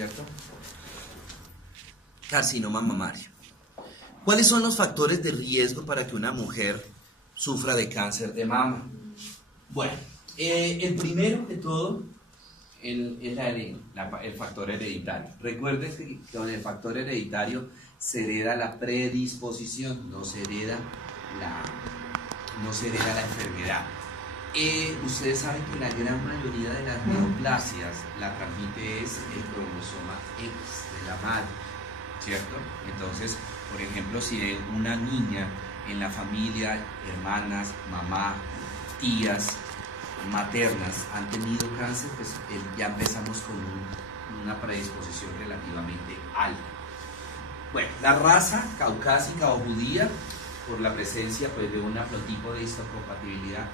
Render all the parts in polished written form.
¿cierto? Carcinoma mamario. ¿Cuáles son los factores de riesgo para que una mujer sufra de cáncer de mama? Bueno, el primero de todo es el factor hereditario. Recuerden que con el factor hereditario se hereda la predisposición, no se hereda la enfermedad. Ustedes saben que la gran mayoría de las neoplasias la transmite es el cromosoma X de la madre, ¿cierto? Entonces, por ejemplo, si una niña en la familia, hermanas, mamá, tías, maternas han tenido cáncer, pues ya empezamos con una predisposición relativamente alta. Bueno, la raza caucásica o judía, por la presencia pues, de un haplotipo de histocompatibilidad,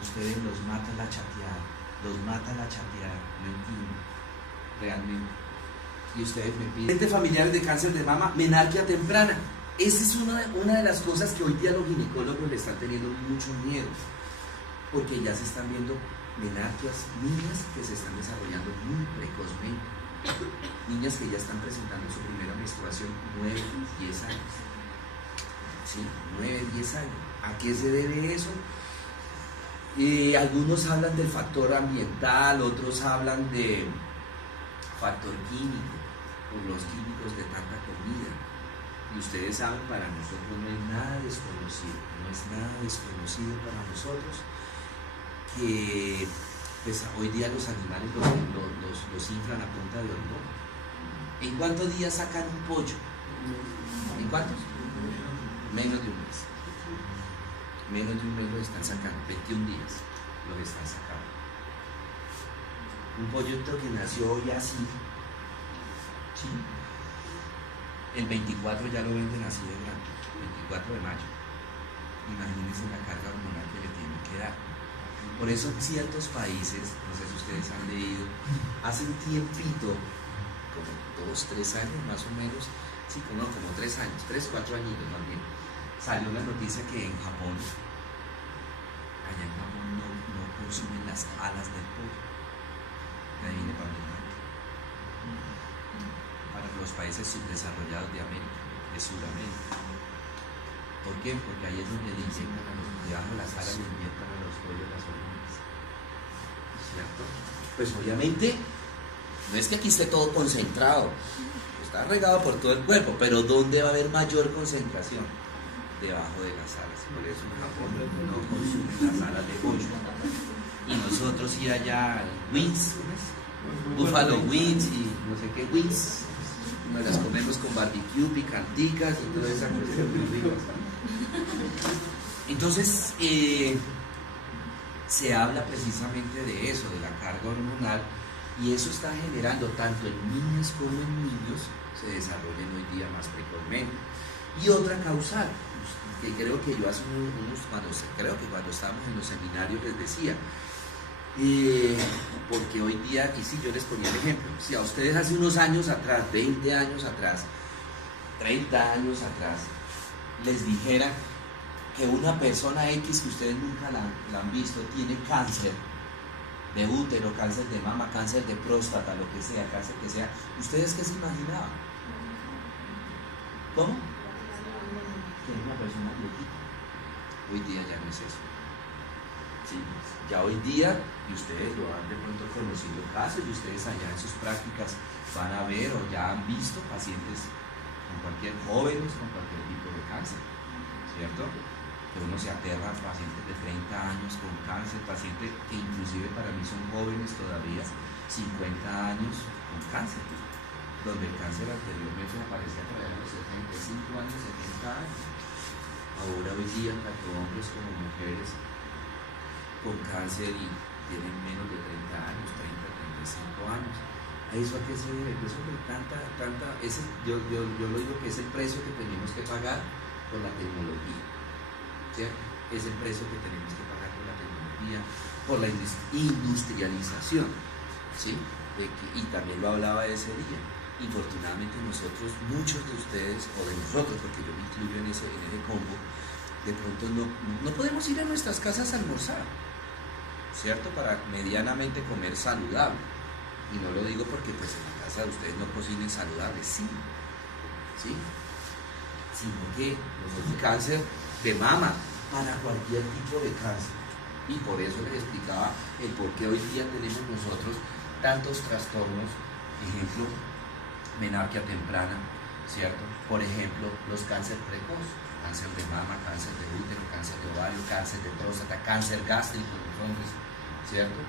ustedes los mata la chateada, no entiendo, realmente. Y ustedes me piden familiares de cáncer de mama, menarquia temprana. Esa es una de las cosas que hoy día los ginecólogos le están teniendo mucho miedo, porque ya se están viendo menarquias, niñas que se están desarrollando muy precozmente, niñas que ya están presentando su primera menstruación 9, 10 años. Sí, 9, 10 años. ¿A qué se debe eso? Algunos hablan del factor ambiental, otros hablan de factor químico, por los químicos de tanta comida. Y ustedes saben, para nosotros no es nada desconocido para nosotros que pues, hoy día los animales los inflan a punta de hormona. ¿En cuántos días sacan un pollo? ¿En cuántos? Menos de un mes. Menos de un mes lo están sacando, 21 días lo están sacando. Un pollito que nació hoy así, ¿sí? El 24 ya lo venden así de grande, 24 de mayo. Imagínense la carga hormonal que le tienen que dar. Por eso en ciertos países, no sé si ustedes han leído, hace un tiempito, como 2, 3 años más o menos, sí, como 3 años, 3, 4 añitos más bien, salió la noticia que en Japón, allá en Japón no consumen las alas del pollo. De ahí viene para los países subdesarrollados de América, de Sudamérica. ¿Por qué? Porque ahí es donde le inyectan debajo de las alas le inyectan a los pollos las hormonas. ¿Cierto? Pues obviamente, no es que aquí esté todo concentrado, está regado por todo el cuerpo, pero ¿dónde va a haber mayor concentración? Debajo de las alas. Por eso en Japón no consumen las alas de pollo. Y nosotros ir allá wings, buffalo wings y no sé qué wings, nos las comemos con barbecue, picanticas y toda esa cuestión muy rica. Entonces se habla precisamente de eso, de la carga hormonal, y eso está generando tanto en niñas como en niños se desarrollen hoy día más precozmente. Y otra causal, que creo que yo hace cuando estábamos en los seminarios les decía, porque hoy día, y sí, yo les ponía el ejemplo, si a ustedes hace unos años atrás, 20 años atrás, 30 años atrás, les dijera que una persona X que ustedes nunca la han visto tiene cáncer de útero, cáncer de mama, cáncer de próstata, lo que sea, cáncer que sea, ¿ustedes qué se imaginaban? ¿Cómo? Que es una persona viejita. Hoy día ya no es eso. Sí, ya hoy día, y ustedes lo han de pronto conocido casos, y ustedes allá en sus prácticas van a ver o ya han visto pacientes jóvenes con cualquier tipo de cáncer, ¿cierto? Pero uno se aterra a pacientes de 30 años con cáncer, pacientes que inclusive para mí son jóvenes todavía, 50 años con cáncer, donde el cáncer anteriormente aparecía por allá a los 75 años, 70 años. Ahora hoy día, tanto hombres como mujeres con cáncer y tienen menos de 30 años, 30, 35 años. ¿A eso a qué se debe? Eso de yo lo digo que es el precio que tenemos que pagar por la tecnología, ¿cierto? Es el precio que tenemos que pagar por la tecnología, por la industrialización, ¿sí? Y también lo hablaba ese día. Infortunadamente nosotros, muchos de ustedes, o de nosotros, porque yo me incluyo en ese combo, de pronto no podemos ir a nuestras casas a almorzar, ¿cierto? Para medianamente comer saludable. Y no lo digo porque pues en la casa casa de ustedes no cocinen saludable, sí, ¿sí? Sino que nosotros cáncer de mama, para cualquier tipo de cáncer. Y por eso les explicaba el por qué hoy día tenemos nosotros tantos trastornos, ejemplo, menarquia temprana, ¿cierto? Por ejemplo, los cáncer precoz, cáncer de mama, cáncer de útero, cáncer de ovario, cáncer de próstata, cáncer gástrico en los hombres, ¿cierto?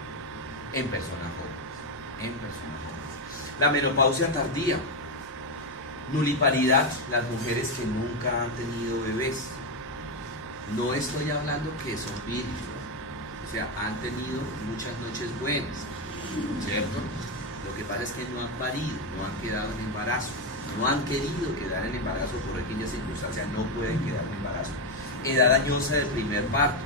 En personas jóvenes, La menopausia tardía, nuliparidad, las mujeres que nunca han tenido bebés. No estoy hablando que son vírgenes, o sea, han tenido muchas noches buenas, ¿cierto? Lo que pasa es que no han parido, no han quedado en embarazo, no han querido quedar en embarazo por aquellas circunstancias, no pueden quedar en embarazo. Edad dañosa del primer parto,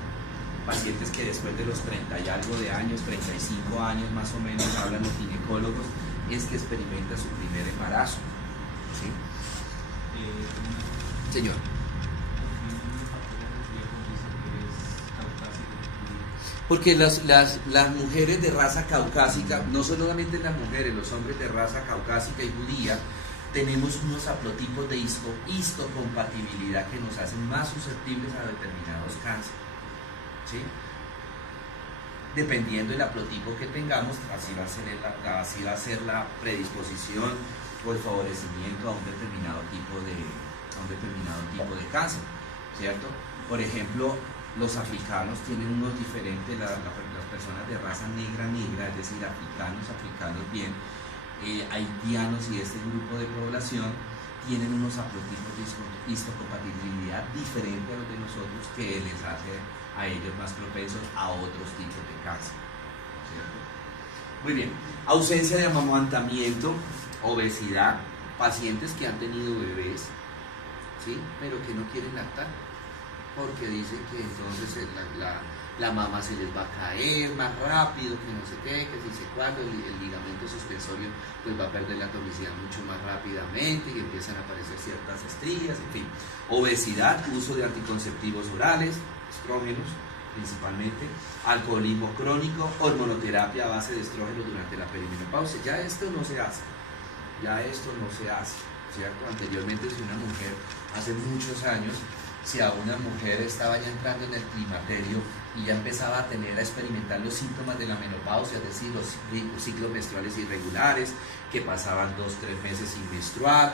pacientes que después de los 30 y algo de años, 35 años más o menos, hablan los ginecólogos, es que experimenta su primer embarazo. ¿Sí? Señor. Porque las mujeres de raza caucásica, no solamente las mujeres, los hombres de raza caucásica y judía, tenemos unos haplotipos de histocompatibilidad que nos hacen más susceptibles a determinados cánceres, ¿sí? Dependiendo del haplotipo que tengamos, así va a ser la predisposición o el favorecimiento a un determinado tipo de cáncer, ¿cierto? Por ejemplo, los africanos tienen unos diferentes, las personas de raza negra, es decir, africanos bien, haitianos y este grupo de población tienen unos haplotipos de histocompatibilidad diferente a los de nosotros, que les hace a ellos más propensos a otros tipos de cáncer, ¿cierto? Muy bien, ausencia de amamantamiento, obesidad, pacientes que han tenido bebés, ¿sí? Pero que no quieren lactar, porque dicen que entonces la mama se les va a caer más rápido, que no sé qué, que si sé cuándo, el ligamento suspensorio pues va a perder la tonicidad mucho más rápidamente y empiezan a aparecer ciertas estrías, en fin. Obesidad, uso de anticonceptivos orales, estrógenos principalmente, alcoholismo crónico, hormonoterapia a base de estrógenos durante la perimenopausia. Ya esto no se hace, ¿cierto? Anteriormente, si una mujer hace muchos años, si a una mujer estaba ya entrando en el climaterio y ya empezaba a experimentar los síntomas de la menopausia, es decir, los ciclos menstruales irregulares, que pasaban 2-3 meses sin menstruar,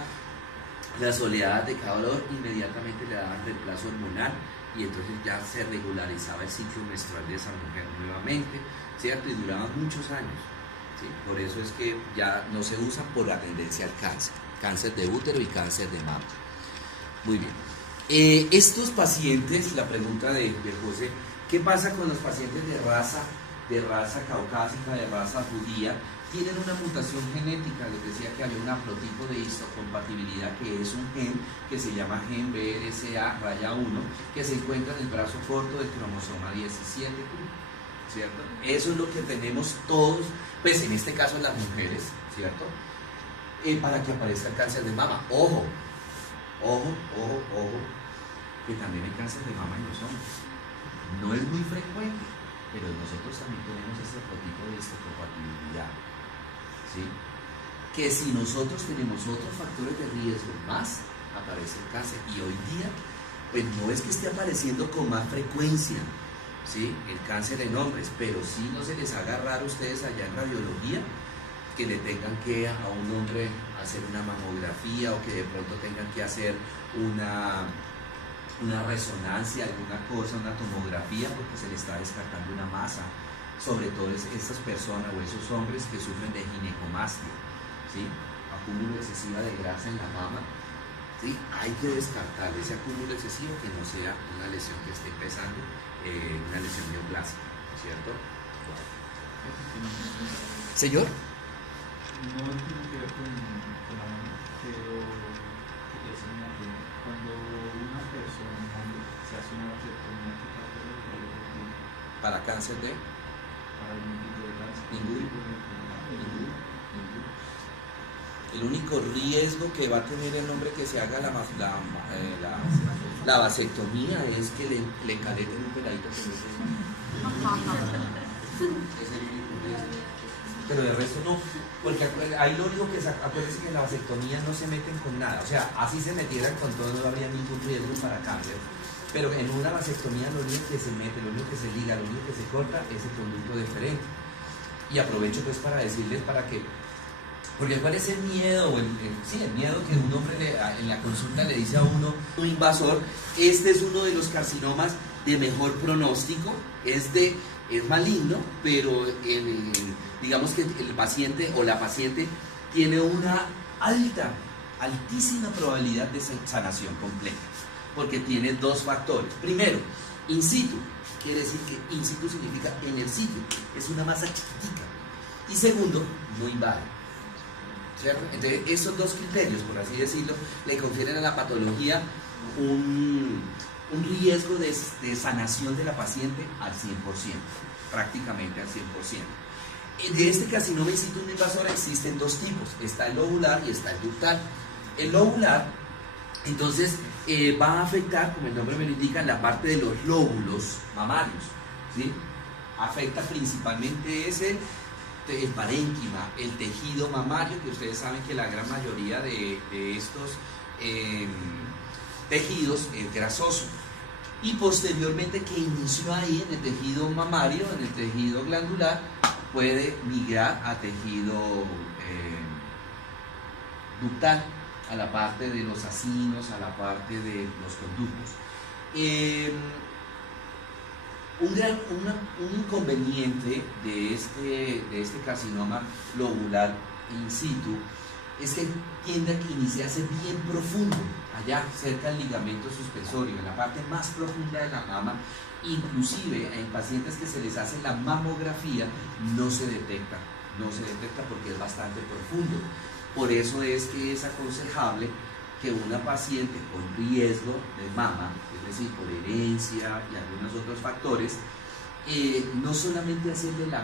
las oleadas de calor, inmediatamente le daban reemplazo hormonal y entonces ya se regularizaba el ciclo menstrual de esa mujer nuevamente, ¿cierto? Y duraban muchos años, ¿sí? Por eso es que ya no se usa por la tendencia al cáncer de útero y cáncer de mama. Muy bien. Estos pacientes, la pregunta de José, ¿qué pasa con los pacientes de raza caucásica, de raza judía? Tienen una mutación genética, les decía que había un haplotipo de histocompatibilidad, que es un gen que se llama gen BRCA-1, que se encuentra en el brazo corto del cromosoma 17, ¿cierto? Eso es lo que tenemos todos, pues en este caso las mujeres, ¿cierto? Para que aparezca el cáncer de mama. Ojo, que también hay cáncer de mama en los hombres. No es muy frecuente, pero nosotros también tenemos ese tipo de histocompatibilidad, ¿sí? Que si nosotros tenemos otros factores de riesgo más, aparece el cáncer. Y hoy día, pues no es que esté apareciendo con más frecuencia, ¿sí? El cáncer en hombres, pero sí no se les haga raro a ustedes allá en radiología que le tengan que a un hombre hacer una mamografía o que de pronto tengan que hacer una resonancia, alguna cosa, una tomografía, porque se le está descartando una masa, sobre todo estas personas o esos hombres que sufren de ginecomastia, ¿sí? Acúmulo excesiva de grasa en la mama, ¿sí? Hay que descartar ese acúmulo excesivo, que no sea una lesión que esté empezando, una lesión neoplásica, ¿cierto? Señor. No tiene que ver con la mano, pero es una pregunta. Cuando una persona se hace una vasectomía, ¿qué papel es ¿Para cáncer de? Para algún tipo de cáncer. Ninguno. El único riesgo que va a tener el hombre que se haga la vasectomía es que le caleten un peladito que no es el único riesgo. pero de resto no, porque ahí lo único que acuérdense que en la vasectomía no se meten con nada, o sea, así se metieran con todo no habría ningún riesgo para cáncer, pero en una vasectomía lo único que se mete, lo único que se liga, lo único que se corta es el conducto deferente. Y aprovecho pues para decirles para que, porque cuál es el miedo, el miedo que un hombre en la consulta le dice a uno, un invasor, este es uno de los carcinomas de mejor pronóstico, es maligno, pero digamos que el paciente o la paciente tiene una altísima probabilidad de sanación completa, porque tiene dos factores. Primero, in situ, quiere decir que in situ significa en el sitio, es una masa chiquitica. Y segundo, no invade. ¿Cierto? Entonces, esos dos criterios, por así decirlo, le confieren a la patología un riesgo de sanación de la paciente al 100%, prácticamente al 100%. De este carcinoma in situ invasor existen dos tipos, está el lobular y está el ductal. El lobular, entonces, va a afectar, como el nombre me lo indica, la parte de los lóbulos mamarios, ¿sí? Afecta principalmente el parénquima, el tejido mamario, que ustedes saben que la gran mayoría de estos tejidos es grasoso. Y posteriormente que inició ahí en el tejido mamario, en el tejido glandular, puede migrar a tejido ductal, a la parte de los acinos, a la parte de los conductos. Un inconveniente de este carcinoma lobular in situ es que tiende a que iniciarse bien profundo, allá cerca del ligamento suspensorio, en la parte más profunda de la mama. Inclusive en pacientes que se les hace la mamografía no se detecta porque es bastante profundo. Por eso es que es aconsejable que una paciente con riesgo de mama, es decir, por herencia y algunos otros factores, no solamente hacerle la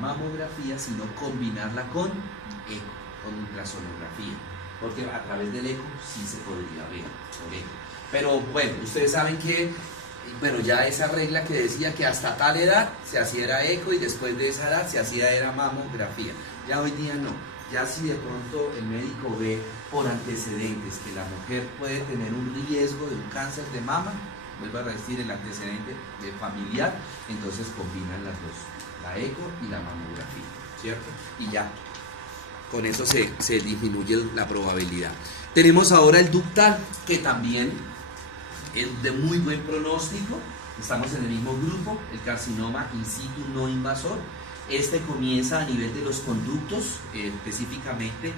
mamografía, sino combinarla con eco, con ultrasonografía, porque a través del eco sí se podría ver por eco. Pero bueno, ustedes saben que ya esa regla que decía que hasta tal edad se hacía era eco y después de esa edad se hacía era mamografía. Ya hoy día no. Ya si de pronto el médico ve por antecedentes que la mujer puede tener un riesgo de un cáncer de mama, vuelvo a decir el antecedente de familiar, entonces combinan las dos, la eco y la mamografía, ¿cierto? Y ya, con eso se disminuye la probabilidad. Tenemos ahora el ductal, que también es de muy buen pronóstico, estamos en el mismo grupo, el carcinoma in situ no invasor. Este comienza a nivel de los conductos, específicamente,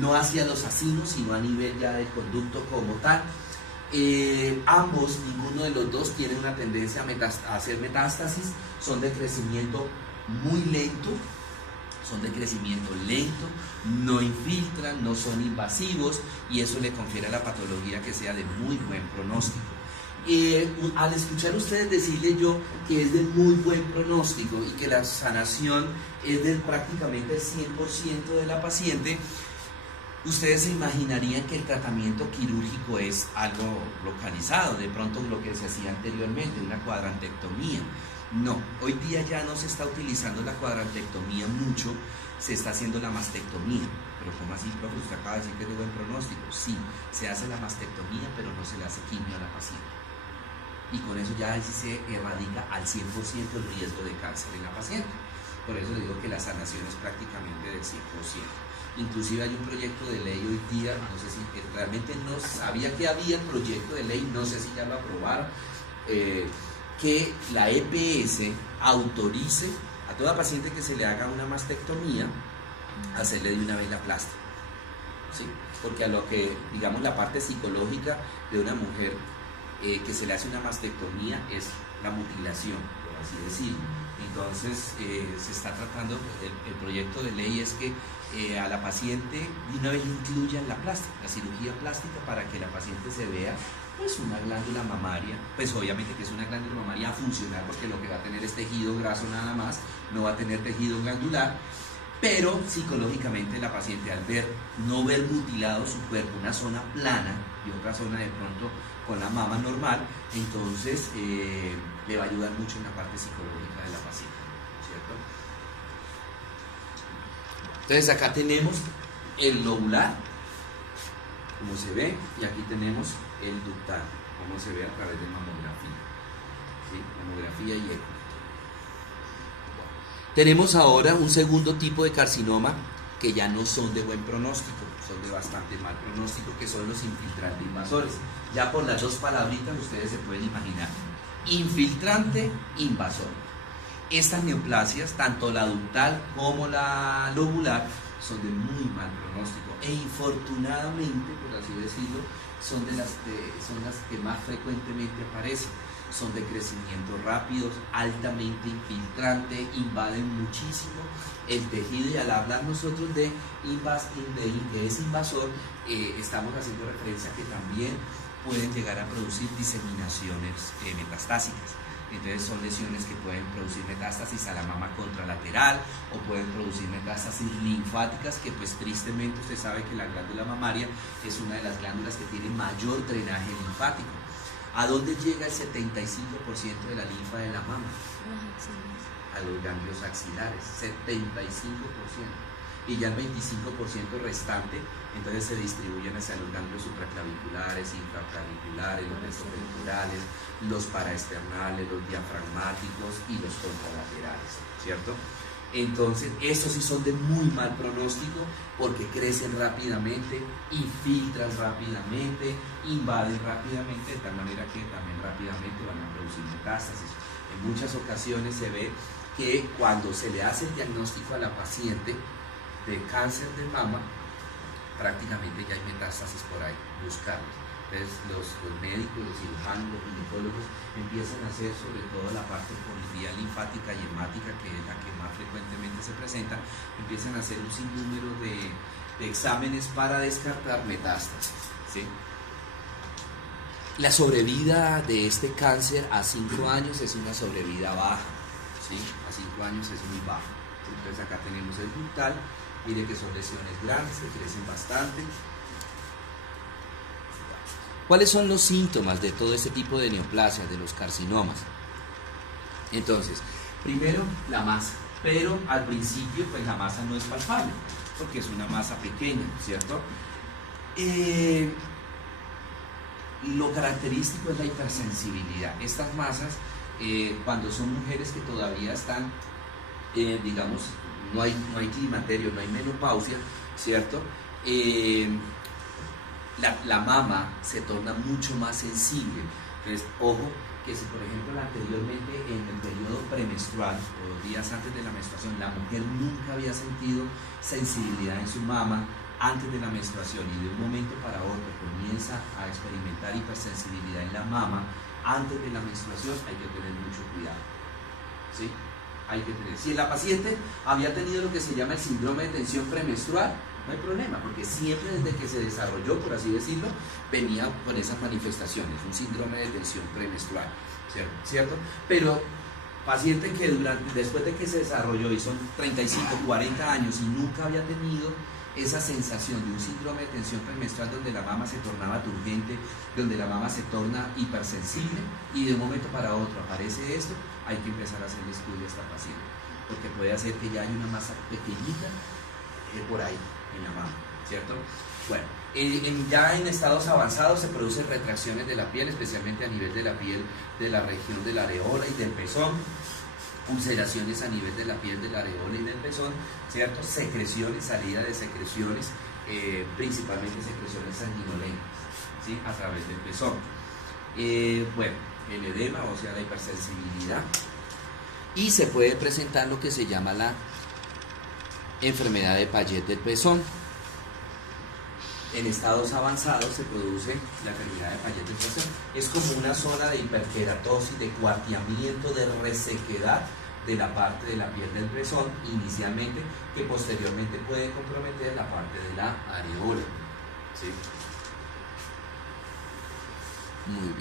no hacia los acinos, sino a nivel ya del conducto como tal. Ambos, ninguno de los dos, tiene una tendencia a hacer metástasis, son de crecimiento muy lento, no infiltran, no son invasivos, y eso le confiere a la patología que sea de muy buen pronóstico. Al escuchar ustedes decirle yo que es de muy buen pronóstico y que la sanación es del prácticamente el 100% de la paciente, ustedes se imaginarían que el tratamiento quirúrgico es algo localizado, de pronto lo que se hacía anteriormente, una cuadrantectomía. No, hoy día ya no se está utilizando la cuadrantectomía mucho, se está haciendo la mastectomía. Pero ¿cómo así, profe? Usted acaba de decir que es de buen pronóstico. Sí, se hace la mastectomía, pero no se le hace quimio a la paciente. Y con eso ya sí se erradica al 100% el riesgo de cáncer en la paciente. Por eso le digo que la sanación es prácticamente del 100%. Inclusive hay un proyecto de ley hoy día, no sé si realmente no sabía que había el proyecto de ley, no sé si ya lo aprobaron, que la EPS autorice a toda paciente que se le haga una mastectomía, hacerle de una vez la plástica, ¿sí? Porque a lo que, digamos, la parte psicológica de una mujer que se le hace una mastectomía es la mutilación, por así decirlo. Entonces se está tratando, el proyecto de ley es que a la paciente de una vez incluyan la plástica, la cirugía plástica, para que la paciente se vea pues una glándula mamaria, pues obviamente que es una glándula mamaria funcional, porque lo que va a tener es tejido graso nada más, no va a tener tejido glandular. Pero psicológicamente la paciente, al no ver mutilado su cuerpo, una zona plana y otra zona de pronto con la mama normal, entonces le va a ayudar mucho en la parte psicológica de la paciente, ¿cierto? Entonces acá tenemos el lobular, como se ve, y aquí tenemos el ductal, como se ve a través de mamografía, ¿sí? Mamografía y eco. Tenemos ahora un segundo tipo de carcinoma que ya no son de buen pronóstico, son de bastante mal pronóstico, que son los infiltrantes invasores. Ya por las dos palabritas ustedes se pueden imaginar. Infiltrante, invasor. Estas neoplasias, tanto la ductal como la lobular, son de muy mal pronóstico e infortunadamente, por así decirlo, son las que más frecuentemente aparecen. Son de crecimiento rápido, altamente infiltrante, invaden muchísimo el tejido, y al hablar nosotros de que es invasor, estamos haciendo referencia a que también pueden llegar a producir diseminaciones metastásicas. Entonces son lesiones que pueden producir metástasis a la mama contralateral o pueden producir metástasis linfáticas, que pues tristemente usted sabe que la glándula mamaria es una de las glándulas que tiene mayor drenaje linfático. ¿A dónde llega el 75% de la linfa de la mama? A los ganglios axilares, 75%. Y ya el 25% restante, entonces se distribuyen hacia los ganglios supraclaviculares, infraclaviculares, los ventroclaviculares, los paraesternales, los diafragmáticos y los contralaterales, ¿cierto? Entonces, estos sí son de muy mal pronóstico porque crecen rápidamente, infiltran rápidamente, invaden rápidamente, de tal manera que también rápidamente van a producir metástasis. En muchas ocasiones se ve que cuando se le hace el diagnóstico a la paciente de cáncer de mama, prácticamente ya hay metástasis por ahí, buscarlos. Entonces los médicos, los cirujanos, los ginecólogos empiezan a hacer sobre todo la parte por vía linfática y hemática, que es la que más frecuentemente se presenta, empiezan a hacer un sinnúmero de exámenes para descartar metástasis, ¿sí? La sobrevida de este cáncer a 5 años es una sobrevida baja, ¿sí? A 5 años es muy baja. Entonces acá tenemos el ductal, mire que son lesiones grandes que crecen bastante. ¿Cuáles son los síntomas de todo este tipo de neoplasias, de los carcinomas? Entonces, primero la masa, pero al principio pues la masa no es palpable, porque es una masa pequeña, ¿cierto? Lo característico es la hipersensibilidad. Estas masas, cuando son mujeres que todavía están, digamos, no hay climaterio, no hay menopausia, ¿cierto? La mama se torna mucho más sensible. Entonces, ojo, que si por ejemplo anteriormente en el periodo premenstrual o días antes de la menstruación la mujer nunca había sentido sensibilidad en su mama antes de la menstruación, y de un momento para otro comienza a experimentar hipersensibilidad en la mama antes de la menstruación, hay que tener mucho cuidado, ¿sí? Hay que tener. Si la paciente había tenido lo que se llama el síndrome de tensión premenstrual, no hay problema, porque siempre desde que se desarrolló, por así decirlo, venía con esas manifestaciones, un síndrome de tensión premenstrual, ¿cierto? Pero paciente que después de que se desarrolló, y son 35, 40 años, y nunca había tenido esa sensación de un síndrome de tensión premenstrual donde la mama se tornaba turgente, donde la mama se torna hipersensible, y de un momento para otro aparece esto, hay que empezar a hacerle estudio a esta paciente, porque puede ser que ya hay una masa pequeñita por ahí en la mama, ¿cierto? Bueno, ya en estados avanzados se producen retracciones de la piel, especialmente a nivel de la piel de la región de la areola y del pezón, ulceraciones a nivel de la piel de la areola y del pezón, ¿cierto? Secreciones, salida de secreciones, principalmente secreciones sanguinolentas, ¿sí? A través del pezón. Bueno, el edema, o sea, la hipersensibilidad, y se puede presentar lo que se llama la enfermedad de Payet del pezón. En estados avanzados se produce la enfermedad de Payet del pezón. Es como una zona de hiperkeratosis, de cuarteamiento, de resequedad de la parte de la piel del pezón inicialmente, que posteriormente puede comprometer la parte de la areola, ¿sí? Muy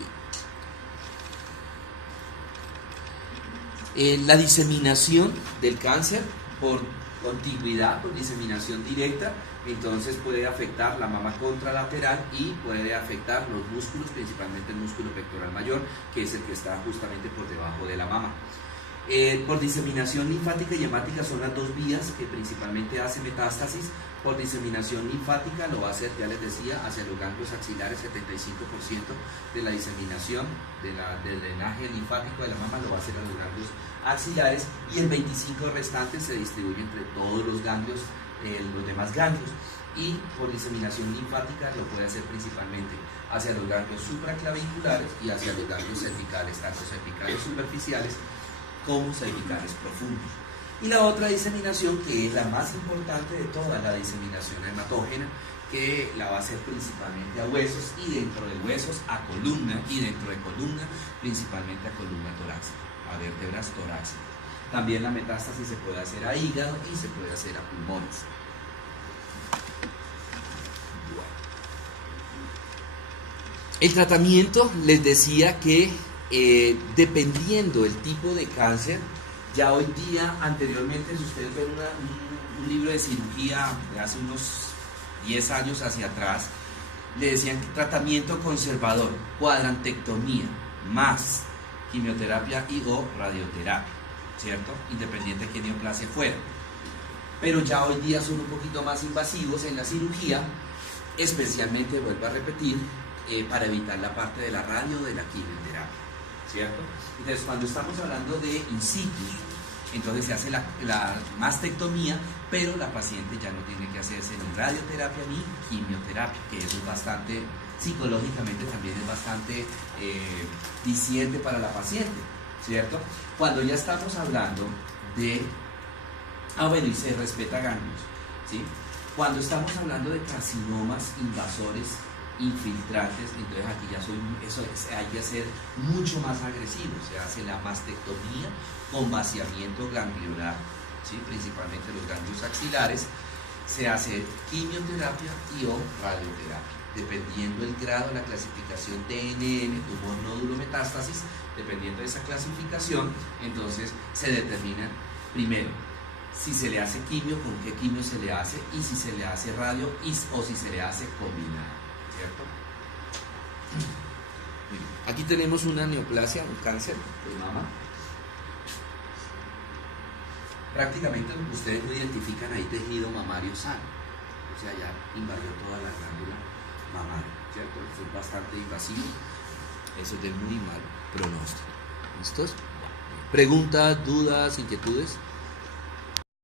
bien. La diseminación del cáncer por contigüidad, por diseminación directa, entonces puede afectar la mama contralateral y puede afectar los músculos, principalmente el músculo pectoral mayor, que es el que está justamente por debajo de la mama. Por diseminación linfática y hemática son las dos vías que principalmente hace metástasis. Por diseminación linfática lo va a hacer, ya les decía, hacia los ganglios axilares. 75% de la diseminación del drenaje linfático de la mama lo va a hacer a los ganglios axilares, y el 25% restante se distribuye entre todos los ganglios, los demás ganglios. Y por diseminación linfática lo puede hacer principalmente hacia los ganglios supraclaviculares y hacia los ganglios cervicales, tanto cervicales superficiales como cervicales profundos. Y la otra diseminación, que es la más importante de todas, la diseminación hematógena, que la va a hacer principalmente a huesos, y dentro de huesos a columna, y dentro de columna principalmente a columna torácica, a vértebras torácicas. También la metástasis se puede hacer a hígado y se puede hacer a pulmones. El tratamiento, les decía que dependiendo del tipo de cáncer, ya hoy día, anteriormente, si ustedes ven un libro de cirugía de hace unos 10 años hacia atrás, le decían que tratamiento conservador, cuadrantectomía, más quimioterapia y o radioterapia, ¿cierto? Independiente de qué neoplasia fuera. Pero ya hoy día son un poquito más invasivos en la cirugía, especialmente, vuelvo a repetir, para evitar la parte de la radio de la quimioterapia, ¿cierto? Entonces, cuando estamos hablando de in situ, entonces se hace la mastectomía, pero la paciente ya no tiene que hacerse ni radioterapia ni quimioterapia, que eso es bastante, psicológicamente también es bastante diciente para la paciente, ¿cierto? Cuando ya estamos hablando de, bueno, y se respeta ganglios, ¿sí? Cuando estamos hablando de carcinomas invasores infiltrantes, entonces aquí ya hay que ser mucho más agresivo. Se hace la mastectomía con vaciamiento ganglionar, ¿sí? Principalmente los ganglios axilares. Se hace quimioterapia y o radioterapia, dependiendo del grado, la clasificación TNM, tumor, nódulo, metástasis. Dependiendo de esa clasificación, entonces se determina primero si se le hace quimio, con qué quimio se le hace, y si se le hace radio o si se le hace combinado, ¿cierto? Aquí tenemos una neoplasia, un cáncer de mama. Prácticamente lo que ustedes no identifican ahí, tejido mamario sano, o sea, ya invadió toda la glándula mamaria, ¿cierto? Eso es bastante invasivo, eso es de muy mal pronóstico. ¿Listos? Preguntas, dudas, inquietudes.